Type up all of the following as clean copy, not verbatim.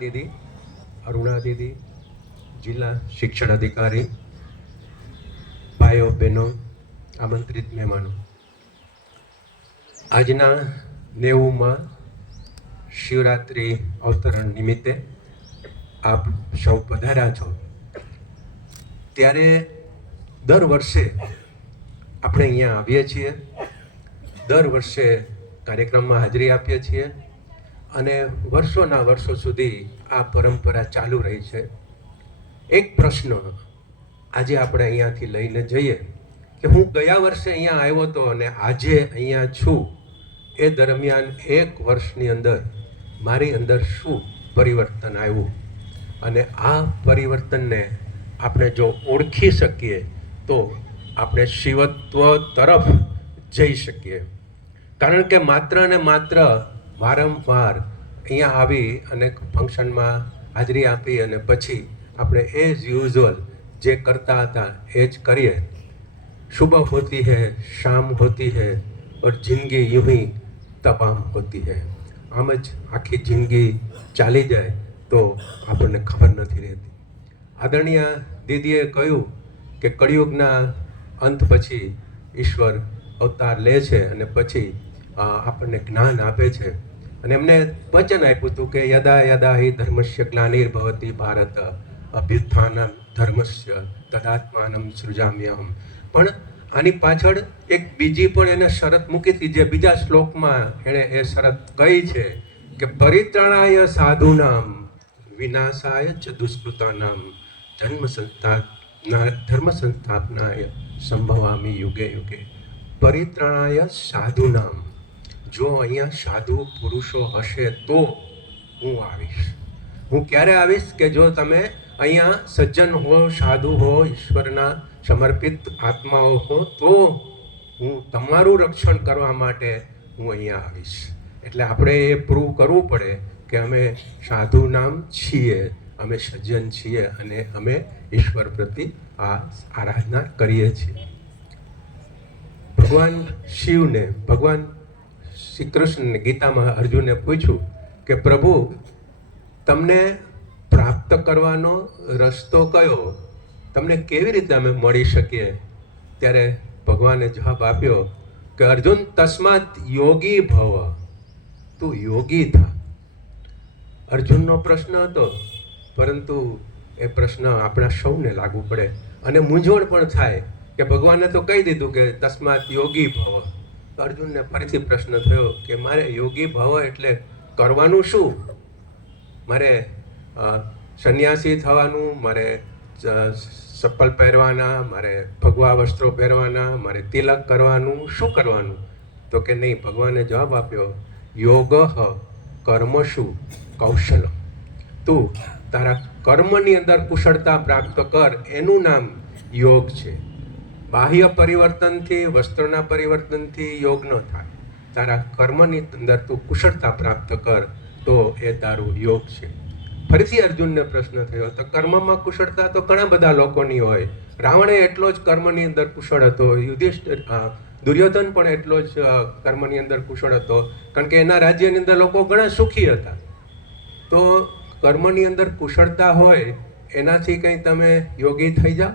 દીદી, અરુણા દીદી, જિલ્લા શિક્ષણ અધિકારી, ભાઈઓ બહેનો, આમંત્રિત મહેમાનો, આજના 90માં શિવરાત્રિ અવતરણ નિમિત્તે આપ સૌ પધાર્યા છો. ત્યારે દર વર્ષે આપણે અહીંયા આવીએ છીએ, દર વર્ષે કાર્યક્રમમાં હાજરી આપીએ છીએ અને વર્ષોના વર્ષો સુધી આ પરંપરા ચાલુ રહી છે. એક પ્રશ્ન આજે આપણે અહીંયાથી લઈને જઈએ કે હું ગયા વર્ષે અહીંયા આવ્યો હતો અને આજે અહીંયા છું, એ દરમિયાન એક વર્ષની અંદર મારી અંદર શું પરિવર્તન આવ્યું, અને આ પરિવર્તનને આપણે જો ઓળખી શકીએ તો આપણે શિવત્વ તરફ જઈ શકીએ. કારણ કે માત્ર ને માત્ર વારંવાર અહીંયા આવી અને ફંક્શનમાં હાજરી આપી અને પછી આપણે એઝ યુઝ્યુઅલ જે કરતા હતા એ જ કરીએ. સુબહ હોતી હૈ, શામ હોતી હૈ और જિંદગી यूं ही तमाम होती है. આમ જ આખી જિંદગી ચાલી જાય તો આપણને ખબર નથી રહેતી. આદરણીય દીદીએ કહ્યું કે કળિયુગના અંત પછી ઈશ્વર અવતાર લે છે અને પછી આપણને જ્ઞાન આપે છે. અને એમને વચન આપ્યું હતું કે યદા યદા હિ ધર્મસ્ય ગ્લાનિર્ભવતિ ભારત અભ્યુત્થાનમ ધર્મસ્ય તદાત્માનમ સૃજામ્યહમ. પણ આની પાછળ એક બીજી પણ એને શરત મૂકી હતી, જે બીજા શ્લોકમાં એણે એ શરત કહી છે કે પરિત્રાણાય સાધુનામ વિનાશાય ચ દુષ્કૃતાનામ ધર્મ સંસ્થાપનાય સંભવામી યુગે યુગે. પરિત્રાણાય સાધુનામ, જો અહીંયા સાધુ પુરુષો હશે તો હું આવીશ. હું ક્યારે આવીશ? કે જો તમે અહીંયા સજ્જન હો, સાધુ હો, ઈશ્વરના સમર્પિત આત્માઓ હો, તો હું તમારું રક્ષણ કરવા માટે હું અહીંયા આવીશ. એટલે આપણે એ પ્રૂવ કરવું પડે કે અમે સાધુ નામ છીએ, અમે સજ્જન છીએ અને અમે ઈશ્વર પ્રતિ આ આરાધના કરીએ છીએ. ભગવાન શિવને, ભગવાન શ્રી કૃષ્ણને ગીતામાં અર્જુને પૂછ્યું કે પ્રભુ, તમને પ્રાપ્ત કરવાનો રસ્તો કયો? તમને કેવી રીતે અમે મળી શકીએ? ત્યારે ભગવાને જવાબ આપ્યો કે અર્જુન, તસ્માત યોગી ભવ, તું યોગી થા. અર્જુનનો પ્રશ્ન હતો, પરંતુ એ પ્રશ્ન આપણા સૌને લાગુ પડે અને મૂંઝવણ પણ થાય કે ભગવાને તો કહી દીધું કે તસ્માત યોગી ભવ. અર્જુનને ફરીથી પ્રશ્ન થયો કે મારે યોગી ભવ એટલે કરવાનું શું? મારે સંન્યાસી થવાનું, મારે ચપ્પલ પહેરવાના, મારે ભગવા વસ્ત્રો પહેરવાના, મારે તિલક કરવાનું, શું કરવાનું? તો કે નહીં. ભગવાને જવાબ આપ્યો, યોગ કર્મશુ કૌશલમ. તું તારા કર્મની અંદર કુશળતા પ્રાપ્ત કર, એનું નામ યોગ છે. બાહ્ય પરિવર્તનથી, વસ્ત્રના પરિવર્તનથી યોગ ન થાય. તારા કર્મની અંદર તું કુશળતા પ્રાપ્ત કર તો એ તારું યોગ છે. ફરીથી અર્જુનને પ્રશ્ન થયો, તો કર્મમાં કુશળતા તો ઘણા બધા લોકોની હોય. રાવણે એટલો જ કર્મની અંદર કુશળ હતો, દુર્યોધન પણ એટલો જ કર્મની અંદર કુશળ હતો, કારણ કે એના રાજ્યની અંદર લોકો ઘણા સુખી હતા. તો કર્મની અંદર કુશળતા હોય એનાથી કંઈ તમે યોગી થઈ જાઓ?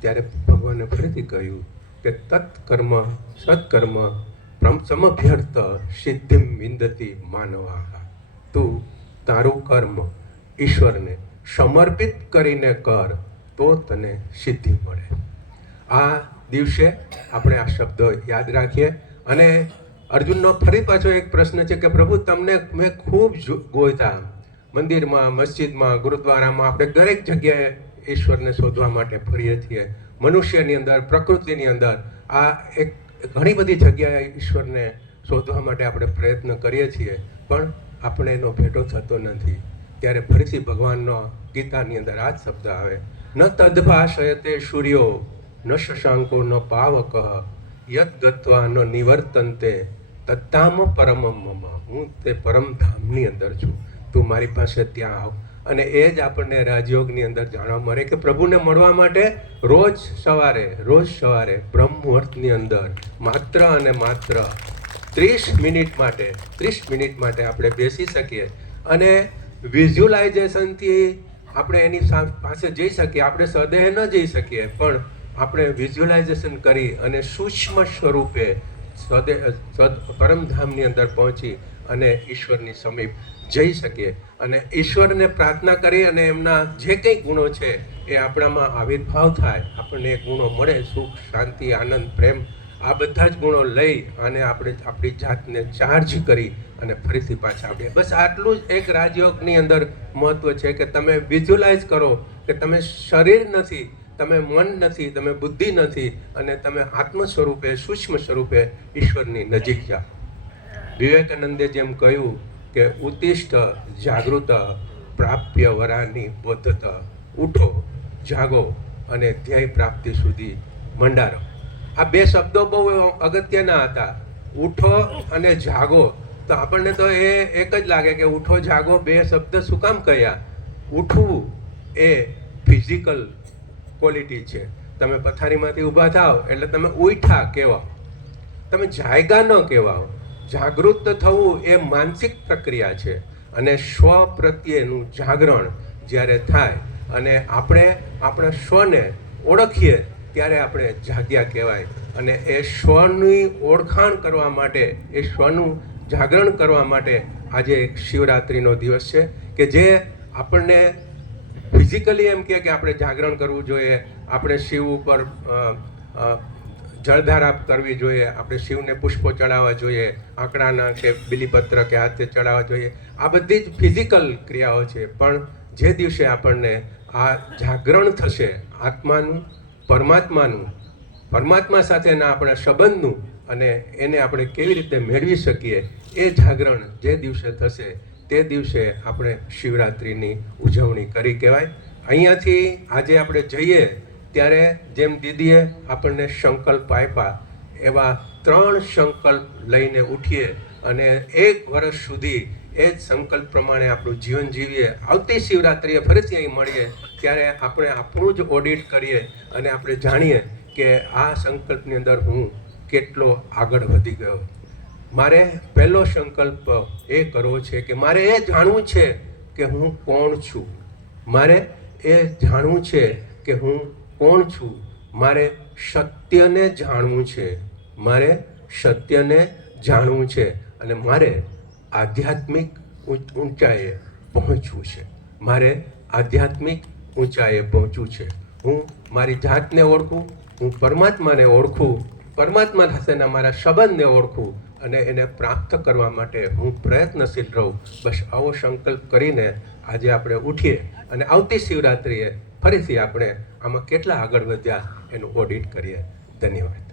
ત્યારે ભગવાને ફરીથી કહ્યું કે તત્કર્મ સત્કર્મ સમભ્યર્થ સિદ્ધિમ વિંદતી માનવા. તું તારું કર્મ ઈશ્વરને સમર્પિત કરીને કર તો તને સિદ્ધિ મળે. આ દિવસે આપણે આ શબ્દો યાદ રાખીએ. અને અર્જુનનો ફરી પાછો એક પ્રશ્ન છે કે પ્રભુ, તમને મેં ખૂબ ગોતા, મંદિરમાં, મસ્જિદમાં, ગુરુદ્વારામાં, આપણે દરેક જગ્યાએ ઈશ્વરને શોધવા માટે ફરીએ છીએ. મનુષ્યની અંદર, પ્રકૃતિની અંદર, આ એક ઘણી બધી જગ્યાએ ઈશ્વરને શોધવા માટે આપણે પ્રયત્ન કરીએ છીએ, પણ આપણે એનો ભેટો થતો નથી. ત્યારે ફરીથી ભગવાનનો ગીતાની અંદર આ જ શબ્દ આવે, ન તદ્ભાષયતે સૂર્યો ન શશાંકો ન પાવક યદ ગત્વા ન નિવર્તન્તે તત્તામ પરમમ મમ. હું તે પરમધામની અંદર છું, તું મારી પાસે ત્યાં આવ. અને એ જ આપણને રાજયોગની અંદર જાણવા મળે કે પ્રભુને મળવા માટે રોજ સવારે બ્રહ્મ મુહૂર્તની અંદર માત્ર અને માત્ર 30 મિનિટ માટે આપણે બેસી શકીએ અને વિઝ્યુલાઇઝેશનથી આપણે એની પાસે જઈ શકીએ. આપણે સદેહ ન જઈ શકીએ, પણ આપણે વિઝ્યુલાઇઝેશન કરી અને સૂક્ષ્મ સ્વરૂપે પરમધામની અંદર પહોંચી અને ઈશ્વરની સમીપ જઈ શકીએ અને ઈશ્વરને પ્રાર્થના કરી અને એમના જે કંઈ ગુણો છે એ આપણામાં આવિર્ભાવ થાય, આપણને એ ગુણો મળે, સુખ, શાંતિ, આનંદ, પ્રેમ, આ બધા જ ગુણો લઈ અને આપણે આપણી જાતને ચાર્જ કરી અને ફરીથી પાછા આવીએ. બસ આટલું જ એક રાજયોગની અંદર મહત્વ છે કે તમે વિઝ્યુલાઇઝ કરો કે તમે શરીર નથી, તમે મન નથી, તમે બુદ્ધિ નથી અને તમે આત્મ સ્વરૂપે, સૂક્ષ્મ સ્વરૂપે ઈશ્વરની નજીક જાઓ. વિવેકાનંદે જેમ કહ્યું કે ઉત્તિષ્ઠ જાગૃત પ્રાપ્ય વરાની બોધત, ઉઠો, જાગો અને ધ્યેય પ્રાપ્તિ સુધી મંડારો. આ બે શબ્દો બહુ અગત્યના હતા, ઉઠો અને જાગો. તો આપણને તો એ એક જ લાગે કે ઉઠો જાગો બે શબ્દ શું કામ કહ્યા? ઉઠવું એ ફિઝિકલ ક્વોલિટી છે. તમે પથારીમાંથી ઊભા થાવ એટલે તમે ઉઠ્યા કહેવાઓ, તમે જાયગા ન કહેવાઓ. જાગૃત થવું એ માનસિક પ્રક્રિયા છે અને સ્વ પ્રત્યેનું જાગરણ જ્યારે થાય અને આપણે આપણા સ્વને ઓળખીએ ત્યારે આપણે જાગ્યા કહેવાય. અને એ સ્વની ઓળખાણ કરવા માટે, એ સ્વનું જાગરણ કરવા માટે આજે એક શિવરાત્રિનો દિવસ છે કે જે આપણને ફિઝિકલી એમ કે આપણે જાગરણ કરવું જોઈએ, આપણે શિવ ઉપર જળધારા કરવી જોઈએ, આપણે શિવને પુષ્પો ચડાવવા જોઈએ, આંકડાના કે બિલીપત્ર કે હાથે ચડાવવા જોઈએ. આ બધી જ ફિઝિકલ ક્રિયાઓ છે. પણ જે દિવસે આપણને આ જાગરણ થશે આત્માનું, પરમાત્મા સાથેના આપણા સંબંધનું અને એને આપણે કેવી રીતે મેળવી શકીએ, એ જાગરણ જે દિવસે થશે તે દિવસે આપણે શિવરાત્રિની ઉજવણી કરી કહેવાય. અહીંયાથી આજે આપણે જઈએ ત્યારે જેમ દીદીએ આપણને સંકલ્પ આપ્યા એવા 3 સંકલ્પ લઈને ઉઠીએ અને 1 વર્ષ સુધી એ જ સંકલ્પ પ્રમાણે આપણું જીવન જીવીએ. આવતી શિવરાત્રિએ ફરીથી અહીં મળીએ ત્યારે આપણે આપણું જ ઓડિટ કરીએ અને આપણે જાણીએ કે આ સંકલ્પની અંદર હું કેટલો આગળ વધી ગયો. મારે પહેલો સંકલ્પ એ કરવો છે કે મારે એ જાણવું છે કે હું કોણ છું. મારે એ જાણવું છે કે હું કોણ છું. મારે સત્યને જાણવું છે. મારે સત્યને જાણવું છે અને મારે આધ્યાત્મિક ઊંચાઈએ પહોંચવું છે. મારે આધ્યાત્મિક ઊંચાઈએ પહોંચવું છે. હું મારી જાતને ઓળખું, હું પરમાત્માને ઓળખું, પરમાત્મા સાથેના મારા સંબંધને ઓળખું અને એને પ્રાપ્ત કરવા માટે હું પ્રયત્નશીલ રહું. બસ આવો સંકલ્પ કરીને આજે આપણે ઉઠીએ અને આવતી શિવરાત્રિએ ફરીથી આપણે આમાં કેટલા આગળ વધ્યા એનું ઓડિટ કરીએ. ધન્યવાદ.